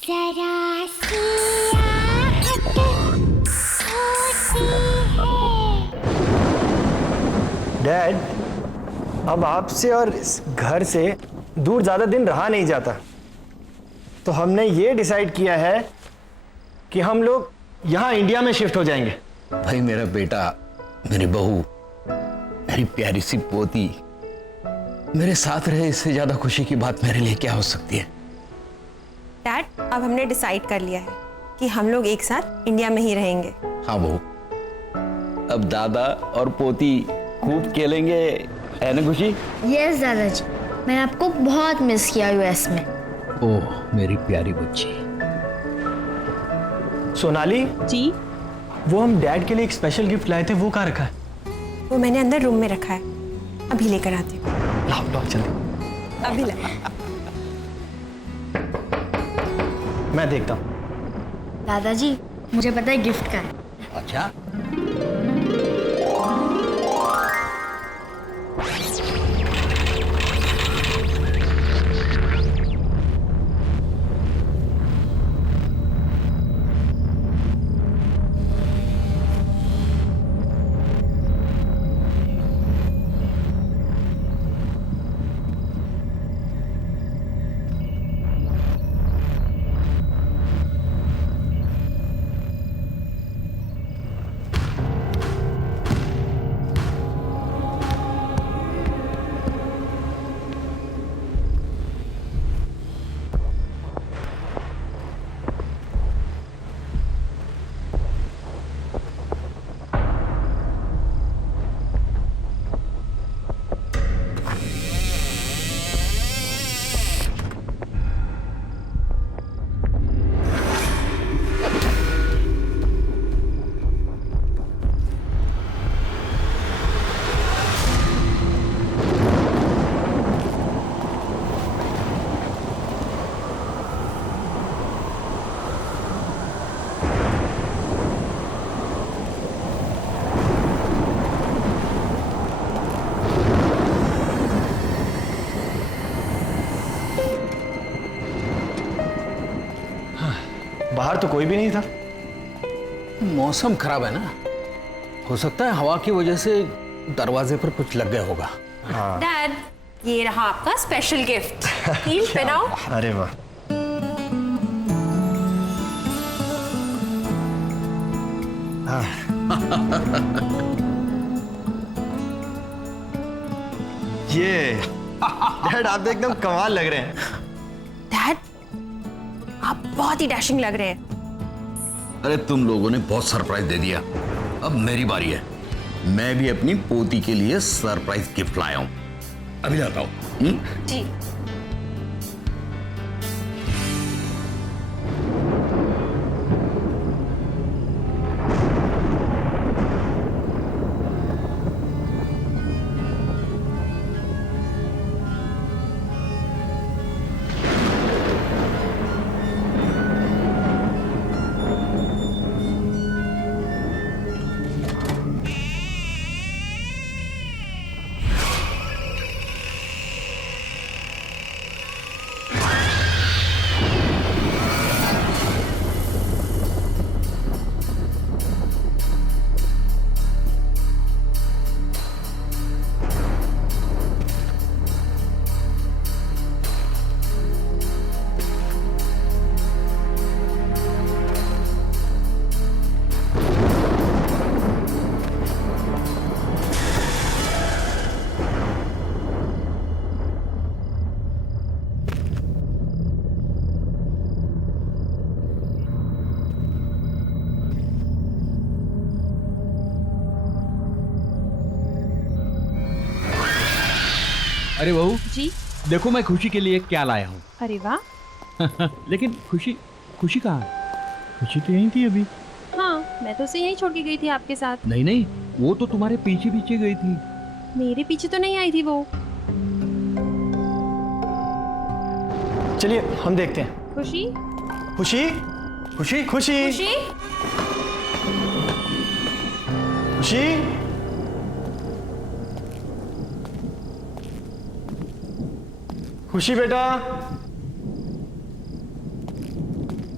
जरा सी आहट होती है। डैड, अब आपसे और इस घर से दूर ज्यादा दिन रहा नहीं जाता, तो हमने ये डिसाइड किया है कि हम लोग यहाँ इंडिया में शिफ्ट हो जाएंगे। भाई मेरा बेटा, मेरी बहू, मेरी प्यारी सी पोती मेरे साथ रहे, इससे ज्यादा खुशी की बात मेरे लिए क्या हो सकती है। डैड, अब हमने डिसाइड कर लिया है कि हम लोग एक साथ इंडिया में ही रहेंगे। हाँ बहू, अब दादा और पोती खूब खेलेंगे, है ना खुशी? यस दादाजी, मैंने आपको बहुत मिस किया यूएस में। ओह मेरी प्यारी बच्ची। सोनाली जी, वो हम डैड के लिए एक स्पेशल गिफ्ट लाए थे, वो कहाँ रखा है? वो मैंने अंदर रूम में रखा है, अभी लेकर आती हूँ। लाओ लाओ जल्दी। अभी ला। मैं देखता हूँ। दादाजी, मुझे पता है गिफ्ट का है। अच्छा, बाहर तो कोई भी नहीं था। मौसम खराब है ना, हो सकता है हवा की वजह से दरवाजे पर कुछ लग गया होगा। डैड, ये रहा आपका स्पेशल गिफ्ट। हील पहनाओ। अरे वाह, ये डैड आप तो एकदम कमाल लग रहे हैं। डैड, आप बहुत ही डैशिंग लग रहे हैं। अरे तुम लोगों ने बहुत सरप्राइज दे दिया, अब मेरी बारी है। मैं भी अपनी पोती के लिए सरप्राइज गिफ्ट लाया हूं, अभी लाता हूं। जी। अरे बहू जी। देखो मैं खुशी के लिए क्या लाया हूँ। अरे वाह। लेकिन खुशी खुशी कहाँ है? खुशी तो यहीं थी अभी। हाँ, मैं तो उसे यहीं छोड़ के गई थी आपके साथ। नहीं नहीं, वो तो तुम्हारे पीछे पीछे गई थी। मेरे पीछे तो नहीं आई थी वो। चलिए हम देखते हैं। खुशी, खुशी खुशी खुशी खुशी, खुशी, खुशी बेटा,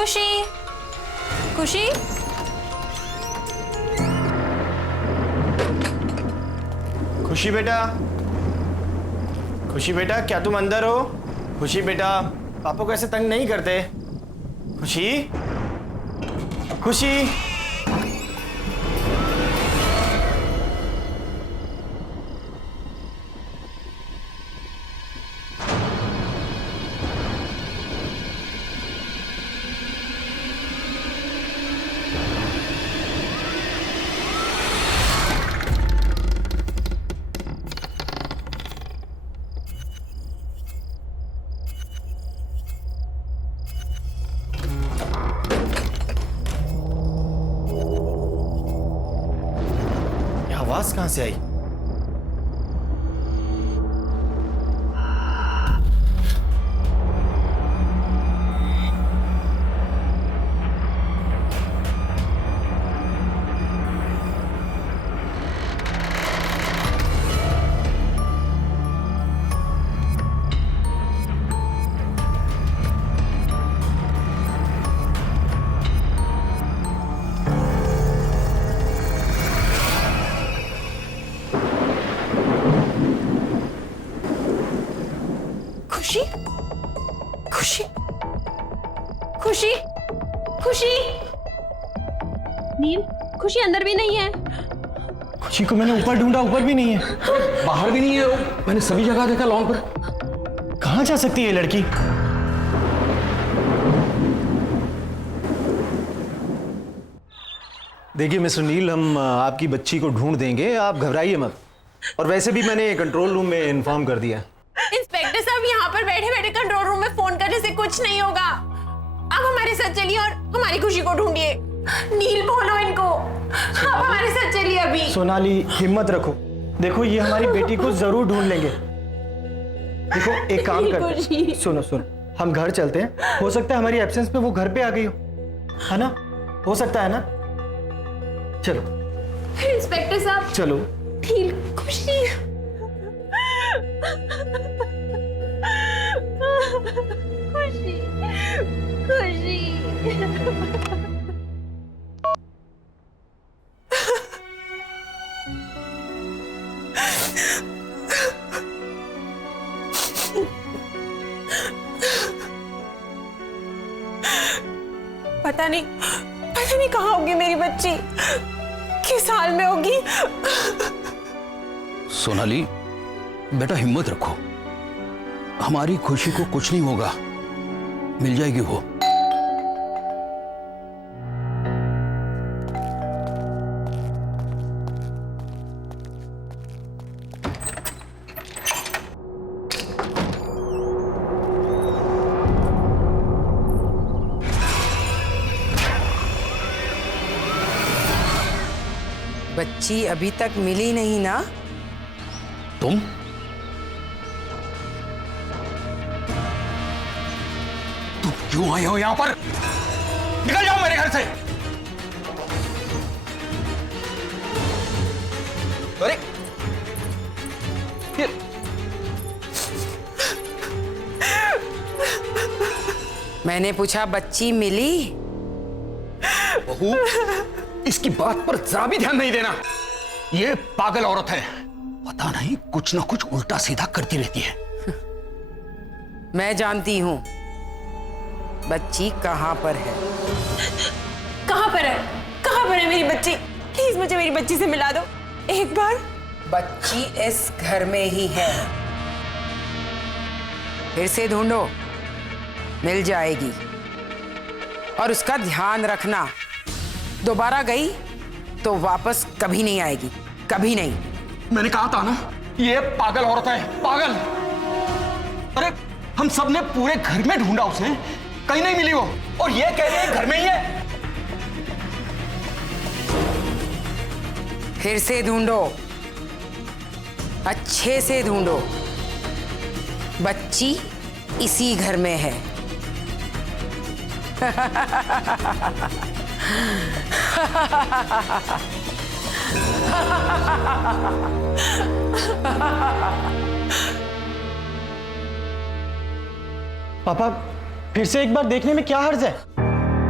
खुशी, खुशी, खुशी बेटा, खुशी बेटा, क्या तुम अंदर हो? खुशी बेटा, पापा को ऐसे तंग नहीं करते। खुशी, खुशी। आवाज कहां से आई? खुशी, खुशी, खुशी, खुशी। नील, खुशी अंदर भी नहीं है। खुशी को मैंने ऊपर ढूंढा, ऊपर भी नहीं है। बाहर भी नहीं है, मैंने सभी जगह देखा लॉन पर। कहां जा सकती है ये लड़की? देखिए मिस्टर नील, हम आपकी बच्ची को ढूंढ देंगे, आप घबराइए मत। और वैसे भी मैंने कंट्रोल रूम में इन्फॉर्म कर दिया। इंस्पेक्टर साहब, यहाँ पर बैठे बैठे कंट्रोल रूम में फोन करने से कुछ नहीं होगा। आप हमारे साथ चलिए और हमारी खुशी को ढूंढिए। नील, बोलो इनको, आप हमारे साथ चलिए अभी। सोनाली, हिम्मत रखो। देखो, ये हमारी बेटी को जरूर ढूंढ लेंगे। देखो, एक काम करते हैं। सुनो सुनो, हम घर चलते हैं। हो सकता है हमारी एब्सेंस में वो घर पे आ गई हो, है ना? हो सकता है ना? चलो इंस्पेक्टर साहब, चलो। नील, खुशी। खुशी, खुशी। पता नहीं कहाँ होगी मेरी बच्ची, किस हाल में होगी। सोनाली बेटा, हिम्मत रखो, हमारी खुशी को कुछ नहीं होगा, मिल जाएगी वो। बच्ची अभी तक मिली नहीं ना? तुम क्यों आए हो यहां पर? निकल जाओ मेरे घर से। अरे मैंने पूछा बच्ची मिली? बहू, इसकी बात पर जरा भी ध्यान नहीं देना। ये पागल औरत है, पता नहीं कुछ ना कुछ उल्टा सीधा करती रहती है। मैं जानती हूं बच्ची कहां पर है। कहां पर है? कहां पर है मेरी बच्ची? प्लीज मुझे मेरी बच्ची से मिला दो एक बार। बच्ची इस घर में ही है, फिर से ढूंढो, मिल जाएगी। और उसका ध्यान रखना, दोबारा गई तो वापस कभी नहीं आएगी, कभी नहीं। मैंने कहा था ना, ये पागल औरत है, पागल। अरे हम सब ने पूरे घर में ढूंढा उसे, कहीं नहीं मिली वो, और ये कह रही है घर में ही है। फिर से ढूंढो, अच्छे से ढूंढो, बच्ची इसी घर में है। पापा, फिर से एक बार देखने में क्या हर्ज है?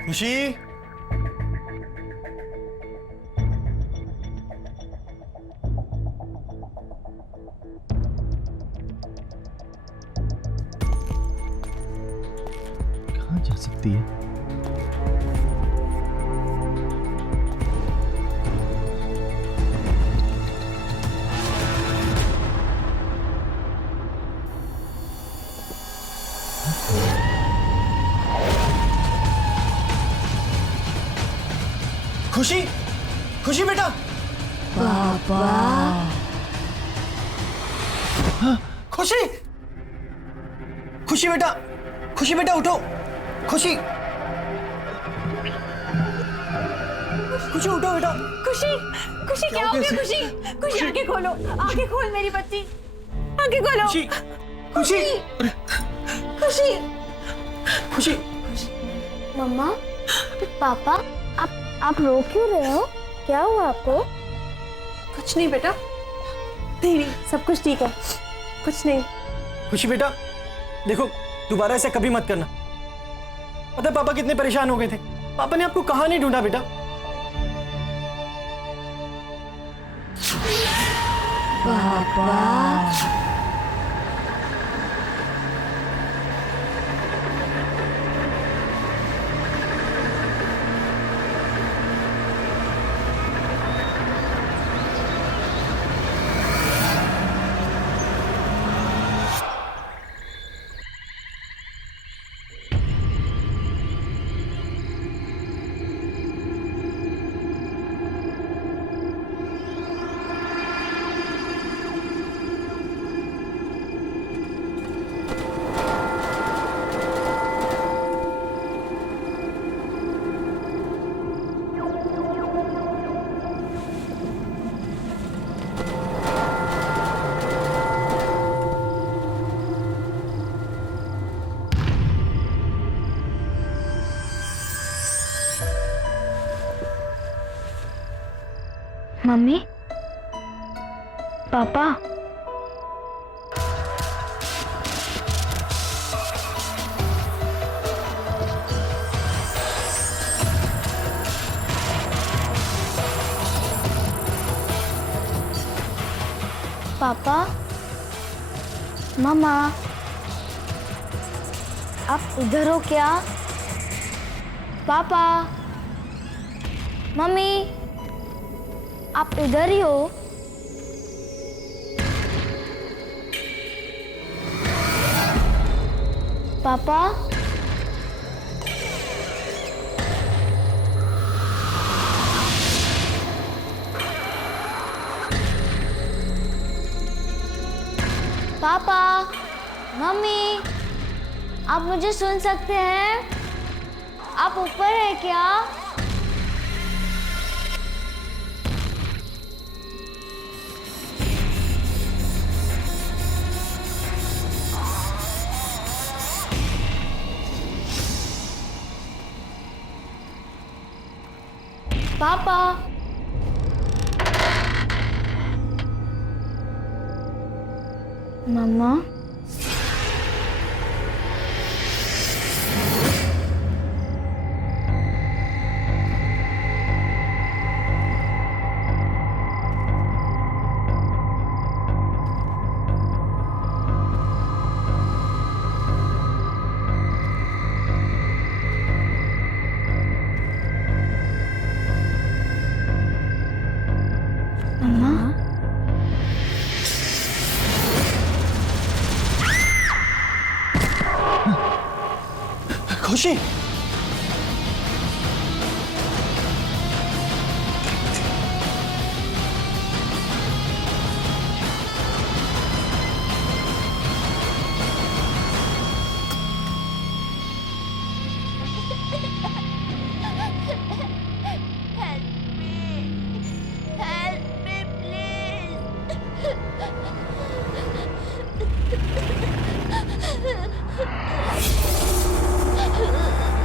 खुशी, कहाँ जा सकती है? खुशी, खुशी बेटा। खुशी, खुशी बेटा, खुशी बेटा उठो। खुशी, खुशी उठो बेटा। खुशी, खुशी क्या हो गया? खुशी, खुशी आंखें खोलो, आंखें खोल मेरी बच्ची, आंखें खोलो। खुशी, खुशी, खुशी, खुशी। मम्मा, पापा, आप रो क्यों रहे हो? क्या हुआ आपको? कुछ नहीं बेटा, नहीं, सब कुछ ठीक है, कुछ नहीं। खुशी बेटा, देखो दोबारा ऐसा कभी मत करना। पता है पापा कितने परेशान हो गए थे। पापा ने आपको कहाँ नहीं ढूंढा बेटा। मम्मी, पापा, पापा, मम्मा, आप इधर हो क्या? पापा, मम्मी, आप इधर ही हो? पापा, पापा, मम्मी, आप मुझे सुन सकते हैं? आप ऊपर हैं क्या? पापा, मम्मा, खुशी,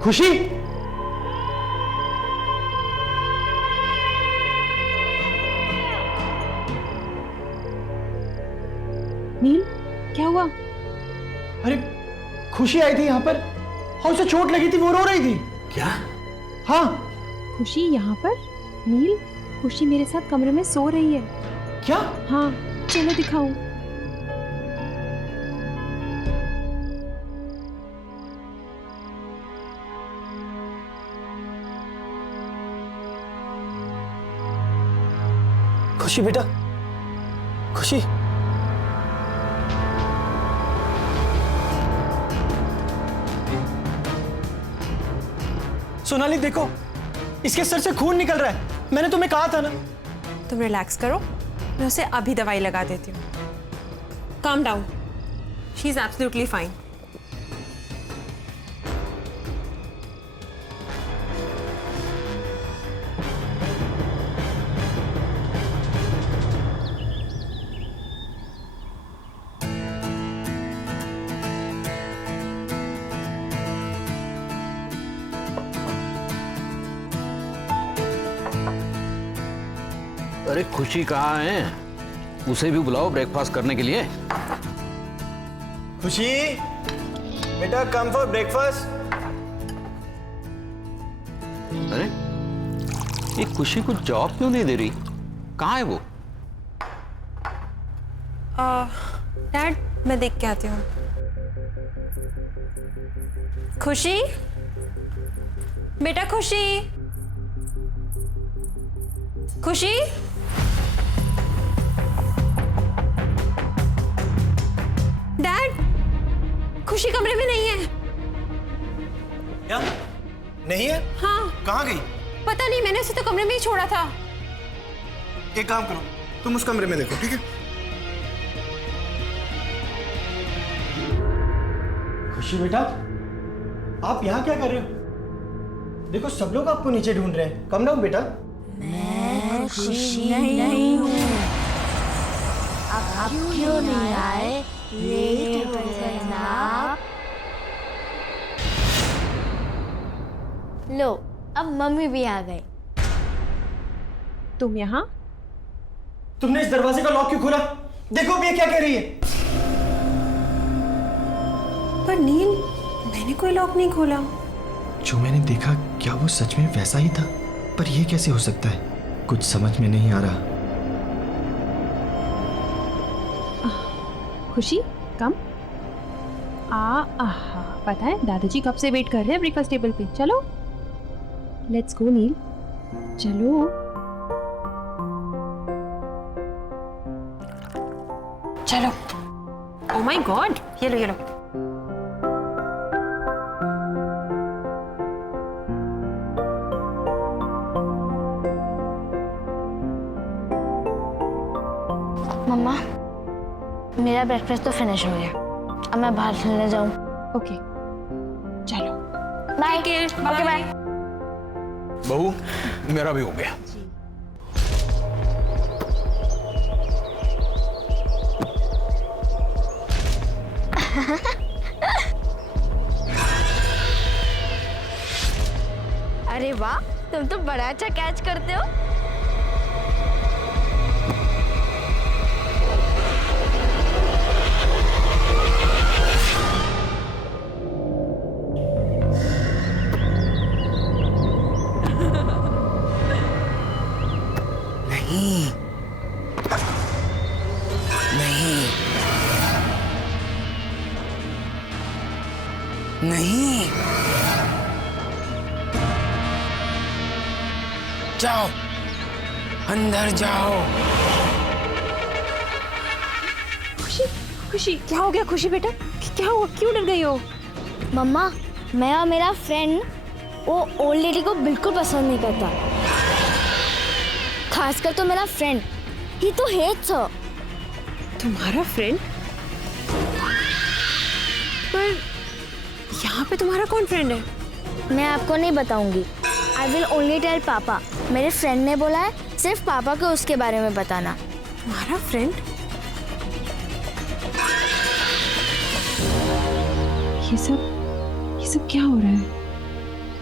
खुशी, नील, क्या हुआ? अरे खुशी आई थी यहाँ पर और उसे चोट लगी थी, वो रो रही थी। क्या? हाँ। खुशी यहाँ पर? नील, खुशी मेरे साथ कमरे में सो रही है। क्या? हाँ, चलो दिखाऊं। खुशी बेटा, खुशी। सोनाली देखो, इसके सर से खून निकल रहा है। मैंने तुम्हें कहा था ना। तुम रिलैक्स करो, मैं उसे अभी दवाई लगा देती हूँ। Calm down, she is absolutely fine. अरे खुशी कहाँ है? उसे भी बुलाओ ब्रेकफास्ट करने के लिए। खुशी बेटा, कम फॉर ब्रेकफास्ट। अरे ये खुशी को जॉब क्यों नहीं दे रही? कहाँ है वो? डैड, मैं देख के आती हूँ। खुशी बेटा, खुशी, खुशी। डैड, खुशी कमरे में नहीं है। क्या? नहीं है? हाँ। कहाँ गई? पता नहीं, मैंने उसे तो कमरे में ही छोड़ा था। एक काम करो, तुम उस कमरे में देखो, ठीक है? खुशी बेटा, आप यहाँ क्या कर रहे हो? देखो सब लोग आपको नीचे ढूंढ रहे हैं। कम डाउन बेटा। मैं खुशी नहीं हूँ। आप क्यों नहीं आए? लेट हो गए ना आप। लो, अब मम्मी भी आ गई। तुम यहाँ? तुमने इस दरवाजे का लॉक क्यों खोला? देखो अब ये क्या कह रही है। पर नील, मैंने कोई लॉक नहीं खोला। जो मैंने देखा क्या वो सच में वैसा ही था? पर ये कैसे हो सकता है? कुछ समझ में नहीं आ रहा। खुशी, कम। आहा, पता है दादाजी कब से वेट कर रहे हैं ब्रेकफास्ट टेबल पे। चलो, लेट्स गो नील, चलो। चलो। ओह माय गॉड, ये लो, ये लो। मम्मा, मेरा ब्रेकफास्ट तो फिनिश हो गया। अब मैं बाहर खेलने जाऊं। ओके, चलो। बाय। Okay bye. बहू, मेरा भी हो गया। अरे वाह, तुम तो बड़ा अच्छा कैच करते हो। नहीं, जाओ, अंदर जाओ। खुशी, खुशी, क्या हो गया? खुशी बेटा, क्या हुआ? क्यों डर गई हो? मम्मा, मैं और मेरा फ्रेंड वो ओल्ड लेडी को बिल्कुल पसंद नहीं करता। खासकर तो मेरा फ्रेंड, ही तो हेट्स हर। तुम्हारा फ्रेंड? पर यहाँ पे तुम्हारा कौन फ्रेंड है? मैं आपको नहीं बताऊंगी। आई विल ओनली टेल पापा। मेरे फ्रेंड ने बोला है सिर्फ पापा को उसके बारे में बताना। तुम्हारा फ्रेंड? ये सब क्या हो रहा है?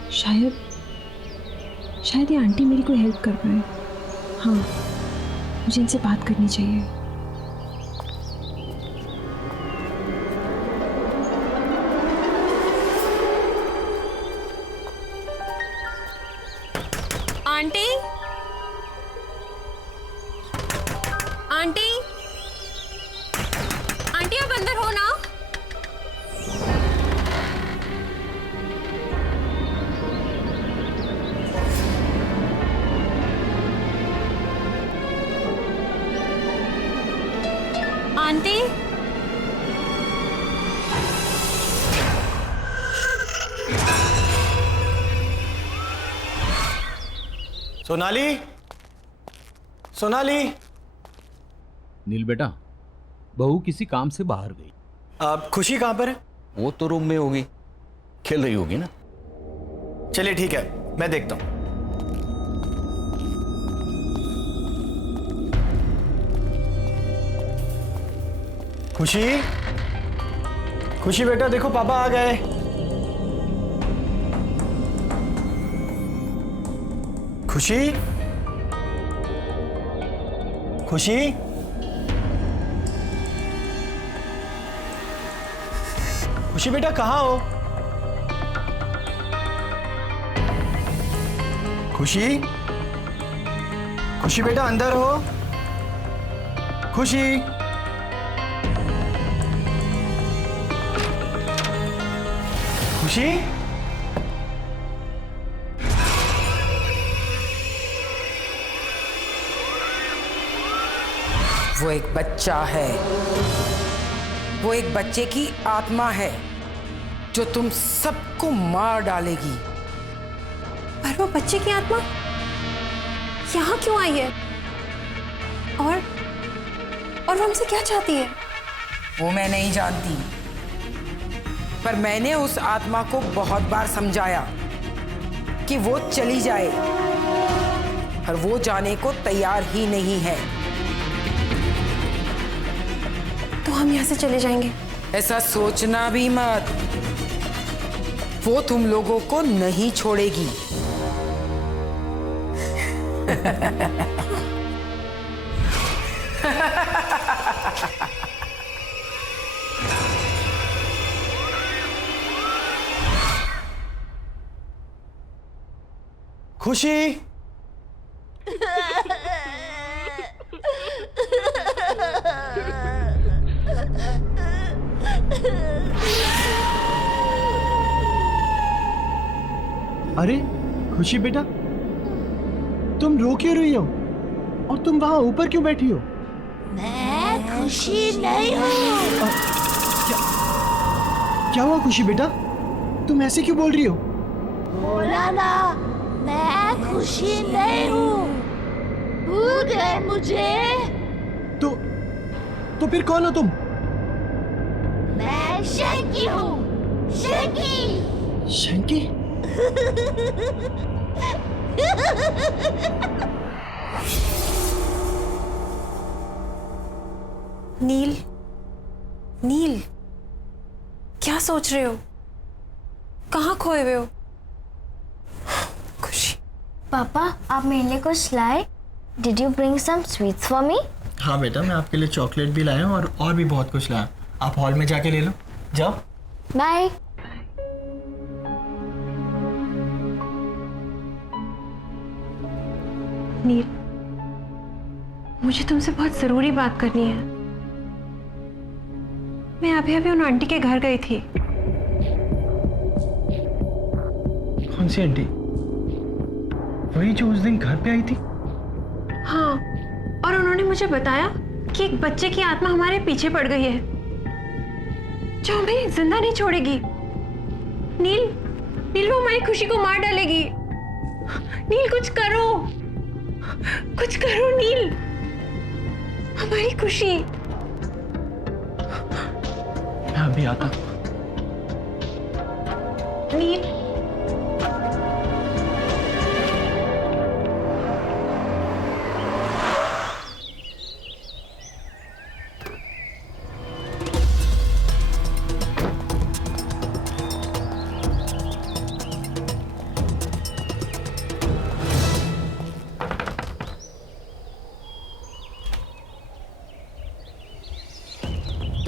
शायद ये आंटी मेरी कोई हेल्प कर पाए। हाँ, मुझे इनसे बात करनी चाहिए। आंटी, आंटी, आंटी आप अंदर हो ना? आंटी, सोनाली, सोनाली। नील बेटा, बहू किसी काम से बाहर गई। अब खुशी कहाँ पर है? वो तो रूम में होगी, खेल रही होगी ना। चलिए ठीक है, मैं देखता हूं। खुशी, खुशी बेटा देखो पापा आ गए। खुशी, खुशी, खुशी बेटा कहाँ हो? खुशी, खुशी बेटा अंदर हो? खुशी, खुशी, वो एक बच्चा है, वो एक बच्चे की आत्मा है जो तुम सबको मार डालेगी। पर वो बच्चे की आत्मा यहाँ क्यों आई है? और वो हमसे क्या चाहती है? वो मैं नहीं जानती, पर मैंने उस आत्मा को बहुत बार समझाया कि वो चली जाए, पर वो जाने को तैयार ही नहीं है। तो हम यहाँ से चले जाएंगे? ऐसा सोचना भी मत, वो तुम लोगों को नहीं छोड़ेगी। खुशी, अरे खुशी बेटा, तुम रो क्यों रही हो? और तुम वहां ऊपर क्यों बैठी हो? मैं खुशी नहीं हूँ। क्या हुआ खुशी बेटा, तुम ऐसे क्यों बोल रही हो? बोला ना, मैं खुशी नहीं हूँ। भूल गए मुझे? तो फिर कौन हो तुम? मैं शंकी हूँ, शंकी। शंकी? नील, नील, क्या सोच रहे हो? कहाँ खोए हुए हो? खुशी। पापा, आप मेरे लिए कुछ लाए? Did you bring some sweets for me? हाँ बेटा, मैं आपके लिए चॉकलेट भी लाया हूँ और भी बहुत कुछ लाया। आप हॉल में जाके ले लो, जाओ। बाय। नील, मुझे तुमसे बहुत जरूरी बात करनी है। मैं अभी अभी उन आंटी के घर गई थी। कौन सी आंटी? वही जो उस दिन घर पे आई थी? हाँ, और उन्होंने मुझे बताया कि एक बच्चे की आत्मा हमारे पीछे पड़ गई है जो हमें जिंदा नहीं छोड़ेगी। नील, नील, वो हमारी खुशी को मार डालेगी। नील, कुछ करो, कुछ करो नील, हमारी खुशी। मैं अभी आता। नील,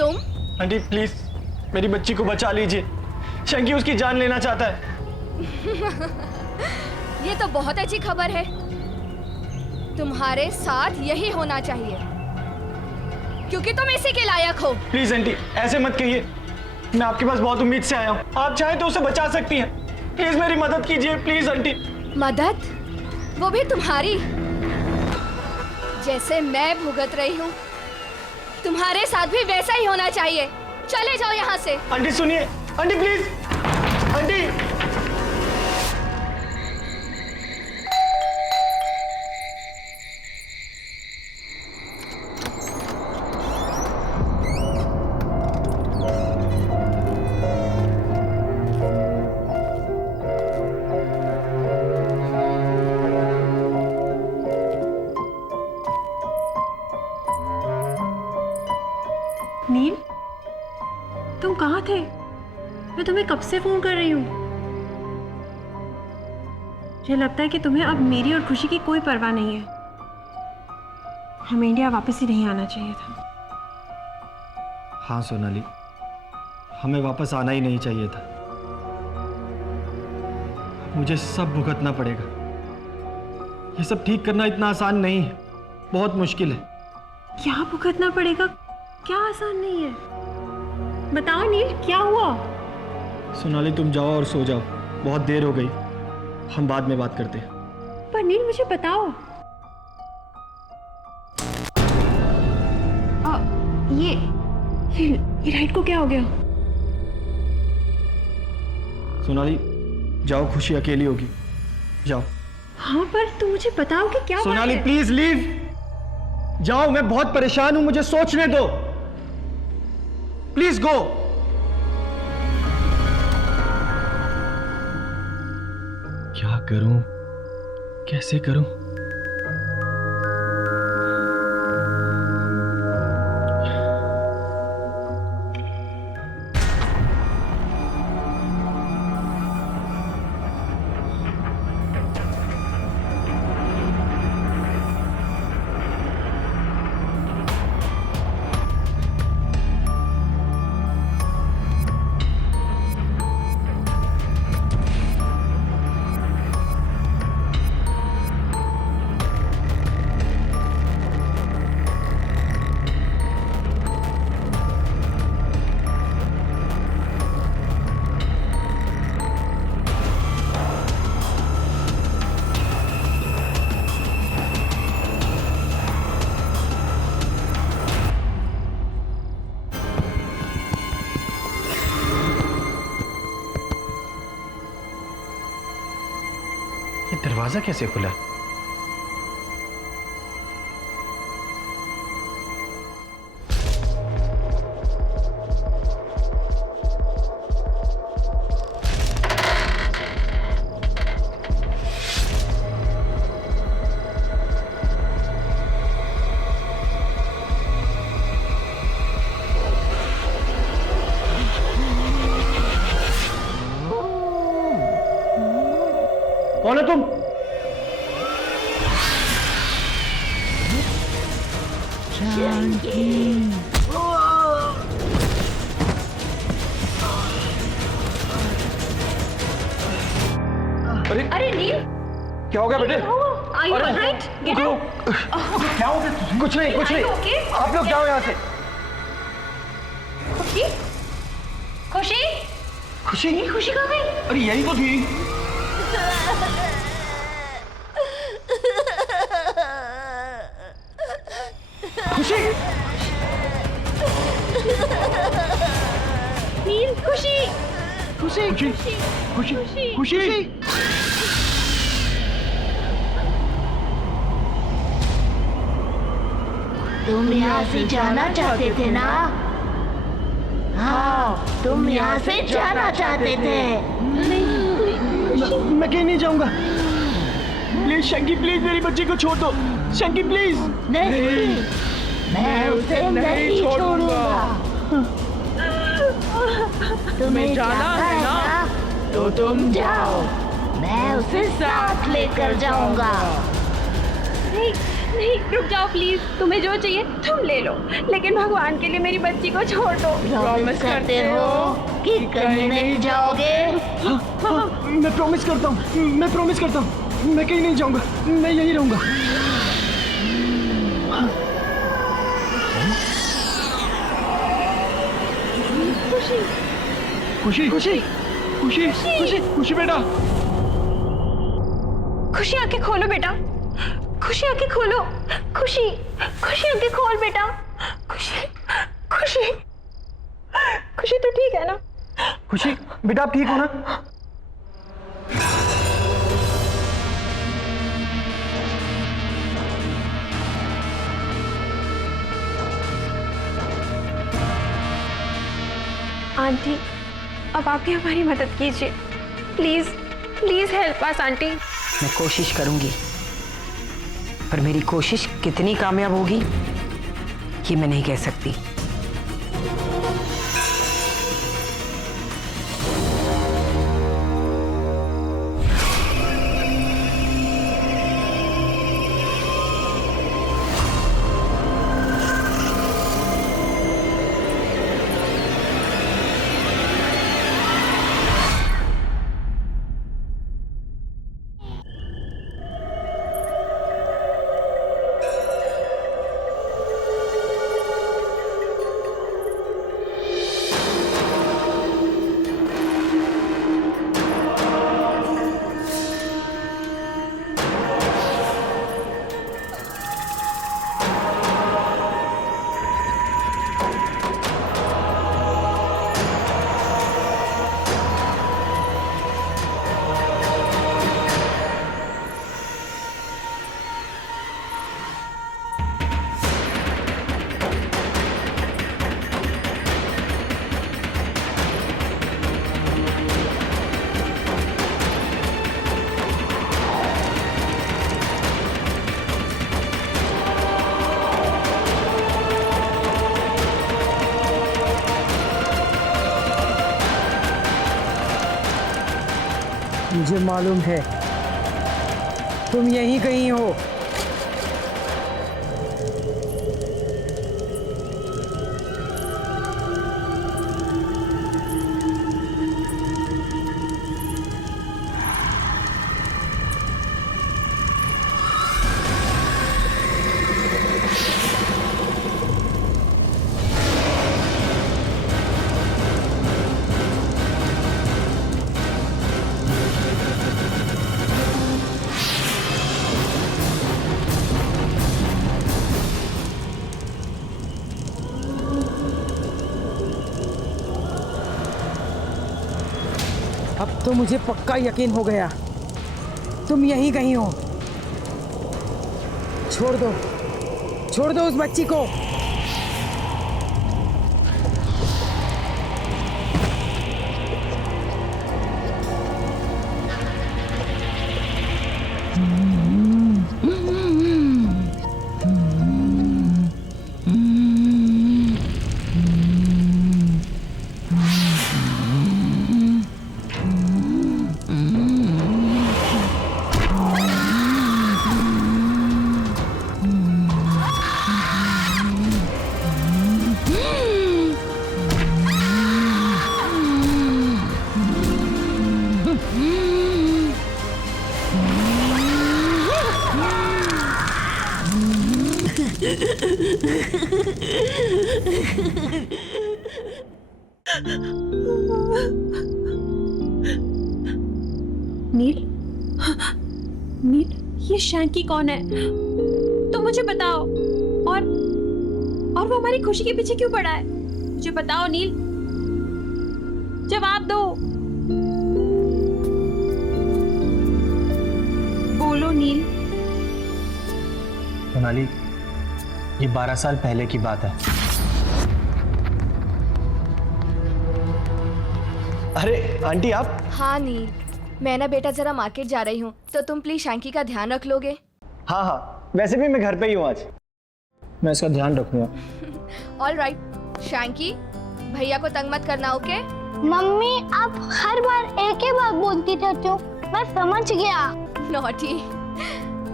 तुम? आंटी प्लीज मेरी बच्ची को बचा लीजिए, शंकी उसकी जान लेना चाहता है। ये तो बहुत अच्छी खबर है। तुम्हारे साथ यही होना चाहिए क्योंकि तुम इसी के लायक हो। प्लीज आंटी ऐसे मत कहिए, मैं आपके पास बहुत उम्मीद से आया हूँ, आप चाहे तो उसे बचा सकती हैं। प्लीज मेरी मदद कीजिए प्लीज आंटी। मदद? वो भी तुम्हारी? जैसे मैं भुगत रही हूँ तुम्हारे साथ भी वैसा ही होना चाहिए। चले जाओ यहाँ से। आंटी सुनिए, आंटी प्लीज, आंटी। नील, तुम कहाँ थे? मैं तुम्हें कब से फोन कर रही हूँ। मुझे लगता है कि तुम्हें अब मेरी और खुशी की कोई परवाह नहीं है। हमें इंडिया वापस ही नहीं आना चाहिए था। हाँ सोनाली, हमें वापस आना ही नहीं चाहिए था। मुझे सब भुगतना पड़ेगा। ये सब ठीक करना इतना आसान नहीं है, बहुत मुश्किल है। क्या भुगतना पड़ेगा? क्या आसान नहीं है? बताओ नील, क्या हुआ? सोनाली तुम जाओ और सो जाओ, बहुत देर हो गई, हम बाद में बात करते हैं। पर नील मुझे बताओ, ये लाइट को क्या हो गया? सोनाली जाओ, खुशी अकेली होगी, जाओ। हाँ पर तुम मुझे बताओ कि क्या हुआ सोनाली है? प्लीज लीव, जाओ, मैं बहुत परेशान हूं, मुझे सोचने दो, प्लीज गो। क्या करूं, कैसे करूं? दरवाजा कैसे खुला? कौन है तुम? अरे नील, क्या हो गया बेटे? Are you alright? Get up. क्या हो गया? कुछ नहीं, कुछ नहीं, Okay? आप लोग जाओ यहाँ से। खुशी? खुशी? खुशी? खुशी कहाँ गई? अरे यही तो थी। खुशी? नील, खुशी? खुशी? खुशी? खुशी? खुशी? तुम यहाँ से जाना चाहते थे ना? हाँ, तुम यहाँ से जाना चाहते थे। मैं कहीं नहीं जाऊंगा। प्लीज शंकी, प्लीज मेरी बच्ची को छोड़ दो। शंकी प्लीज। नहीं, मैं उसे नहीं छोड़ूंगा। तुम्हें जाना है ना? तो तुम जाओ, मैं उसे साथ लेकर जाऊंगा। नहीं, नहीं, रुक जाओ प्लीज। तुम्हें जो चाहिए तुम ले लो, लेकिन भगवान के लिए मेरी बच्ची को छोड़ दो। प्रॉमिस करते हो कि कहीं नहीं जाओगे? मैं प्रॉमिस करता हूँ, मैं प्रॉमिस करता हूँ, मैं कहीं नहीं जाऊंगा, मैं यहीं रहूंगा। खुशी खुशी खुशी खुशी खुशी बेटा, खुशी आंखें खोलो बेटा, खुशी आंखें खोलो, खुशी खुशी आंखें खोल बेटा, खुशी खुशी खुशी तो ठीक है ना? खुशी बेटा आप ठीक हो ना? आंटी, अब आप ही हमारी मदद कीजिए, please please help us aunty. मैं कोशिश करूंगी, पर मेरी कोशिश कितनी कामयाब होगी ये मैं नहीं कह सकती। मुझे मालूम है तुम यहीं कहीं हो। अब तो मुझे पक्का यकीन हो गया तुम यहीं कहीं हो। छोड़ दो उस बच्ची को। नील, नील, ये शैंकी कौन है? तुम मुझे बताओ। और वो हमारी खुशी के पीछे क्यों पड़ा है? मुझे बताओ नील, जवाब दो। बोलो नील। सोनाली, ये 12 साल पहले की बात है। अरे आंटी आप? हाँ नील, मैं ना बेटा जरा मार्केट जा रही हूँ, तो तुम प्लीज शैंकी का ध्यान रख लोगे? हाँ हाँ, वैसे भी मैं घर पे ही हूँ आज, मैं इसका ध्यान रखूंगा। ऑल राइट शैंकी, भैया को तंग मत करना, ओके? मम्मी आप हर बार एक ही बात बोलती रहती हो, मैं समझ गया। नॉटी।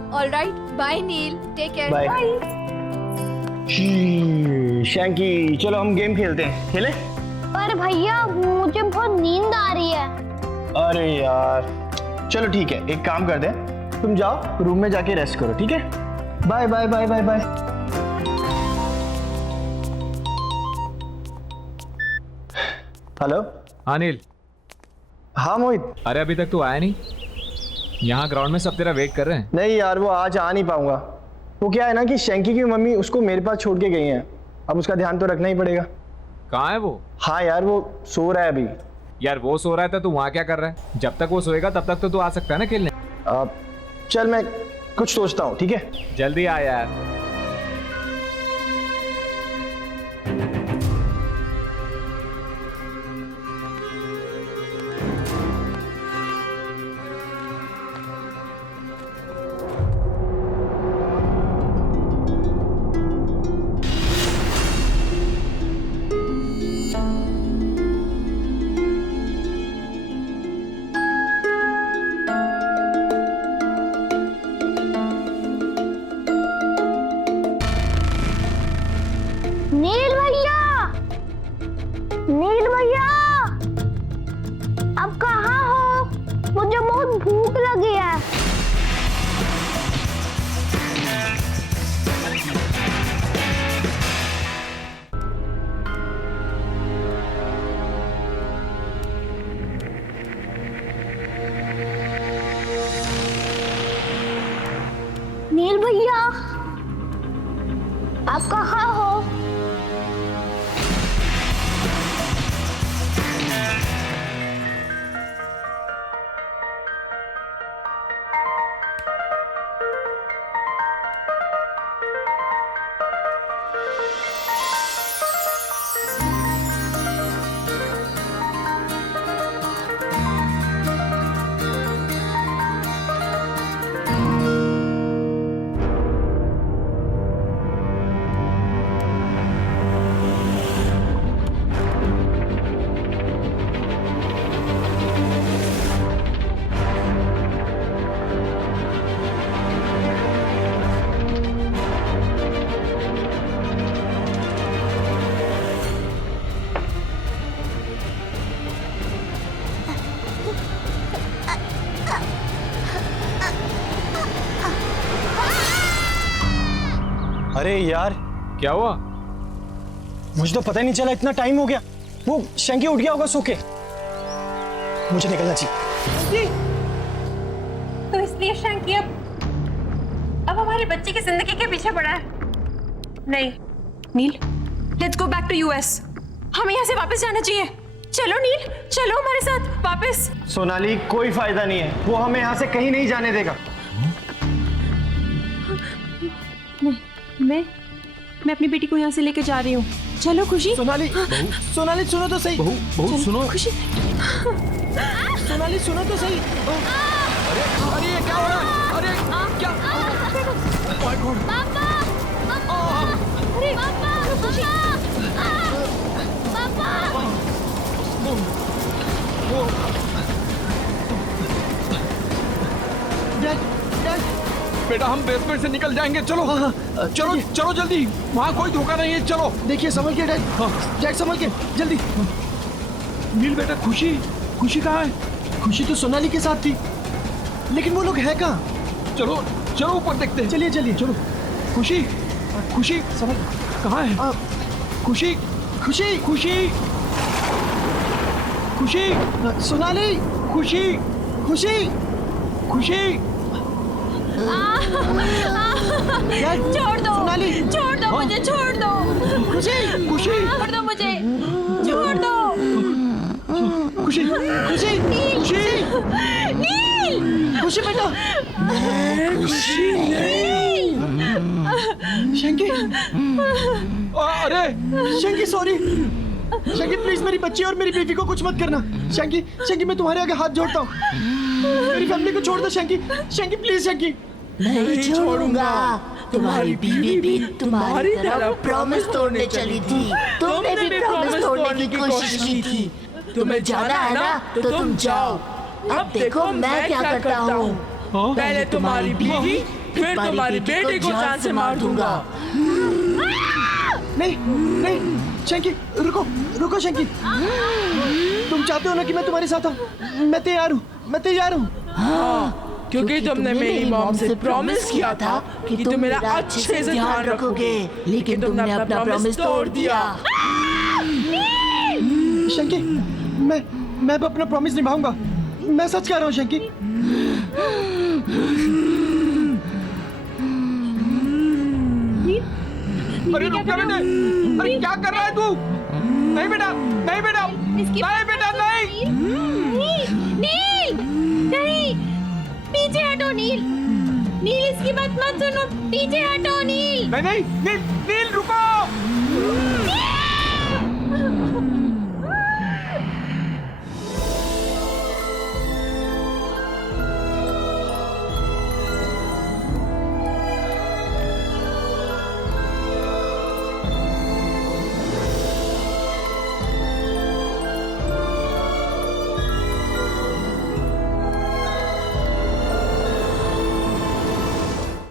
ऑल राइट, बाय नील, टेक केयर। बाय। शैंकी, चलो हम गेम खेलते हैं, खेले? पर भैया मुझे बहुत नींद आ रही है। अरे यार, चलो ठीक है, एक काम कर दे, तुम जाओ रूम में जाके रेस्ट करो, ठीक है? Bye bye bye bye bye. Hello. हाँ नील। हाँ मोहित। अरे अभी तक तू आया नहीं? यहाँ ग्राउंड में सब तेरा वेट कर रहे हैं। नहीं यार, वो आज आ नहीं पाऊंगा। वो क्या है ना कि शैंकी की मम्मी उसको मेरे पास छोड़ के गई हैं, अब उसका ध्यान तो रखना ही पड़ेगा। कहाँ है वो? हाँ यार, वो सो रहा है अभी। यार वो सो रहा है तो तू वहाँ क्या कर रहा है? जब तक वो सोएगा तब तक तो तू आ सकता है ना खेलने। चल मैं कुछ सोचता हूँ, ठीक है? जल्दी आ यार। नील भैया, नील भैया, आप कहाँ हो? मुझे बहुत भूख लगी है। नील भैया, आप कहाँ हो? अरे यार, क्या हुआ? मुझे तो पता ही नहीं चला, इतना टाइम हो गया। वो शैंकी उठ गया होगा सो के। मुझे निकलना चाहिए। तो इसलिए शैंकी अब हमारे बच्चे की जिंदगी के पीछे पड़ा है। नहीं नील, let's go back to US. हमें यहाँ से वापस जाना चाहिए। चलो नील, चलो हमारे साथ वापस। सोनाली, कोई फायदा नहीं है, वो हमें यहाँ से कहीं नहीं जाने देगा। मैं अपनी बेटी को यहाँ से लेके जा रही हूँ। चलो खुशी। सोनाली, सोनाली सुनो तो सही। बहू सुनो। खुशी, सोनाली सुनो तो सही। अरे ये क्या हो रहा है? अरे क्या? पापा, अरे पापा, खुशी, पापा। बेटा हम बेसमेंट से निकल जाएंगे, चलो। चलो चलो जल्दी, वहाँ कोई धोखा नहीं है, चलो। देखिए संभल के डैड, डैड संभल के, जल्दी। नील बेटा, खुशी कहाँ है? खुशी तो सोनाली के साथ थी, लेकिन वो लोग है कहाँ? चलो चलो ऊपर देखते हैं। चलिए चलिए चलो। खुशी समझ कहाँ है? खुशी सोनाली, खुशी छोड़ दो सोनाली, छोड़ दो मुझे, छोड़ दो खुशी छोड़ दो मुझे, छोड़ दो। खुशी बेटा। शैंकी, अरे शैंकी सॉरी। शैंकी प्लीज मेरी बच्ची और मेरी बीवी को कुछ मत करना। शैंकी मैं तुम्हारे आगे हाथ जोड़ता हूँ, मेरी फैमिली को छोड़ दो। शैंकी प्लीज। शैंकी नहीं छोड़ूंगा। तुम्हारी बीवी भी तुम्हारी तरह प्रॉमिस तोड़ने चली थी। तुमने भी प्रॉमिस तोड़ने की कोशिश की थी। तुम्हें जाना है ना तो तुम जाओ। अब देखो मैं क्या करता हूँ। पहले तुम्हारी बीवी फिर तुम्हारी बेटी को जान से मार दूंगा। नहीं नहीं शंकी, रुको रुको शंकी, तुम चाहते हो ना कि मैं तुम्हारे साथ हूँ? मैं तैयार हूँ, मैं तैयार हूँ। हाँ, क्योंकि तुमने मेरी मॉम से प्रॉमिस किया था कि तुम मेरा अच्छे से ध्यान रखोगे, लेकिन तुमने अपना प्रॉमिस तोड़ दिया। शंकी, मैं अब अपना प्रॉमिस निभाऊंगा, मैं सच कह रहा हूँ शंकी। अरे रुक जा बेटे, अरे क्या कर रहा है तू? नहीं बेटा, नहीं बेटा, नहीं बेटा, नहीं। नील, नहीं, पीछे हटो नील। नील इसकी बात मत सुनो, पीछे हटो नील। नहीं नहीं, नील, नील रुको।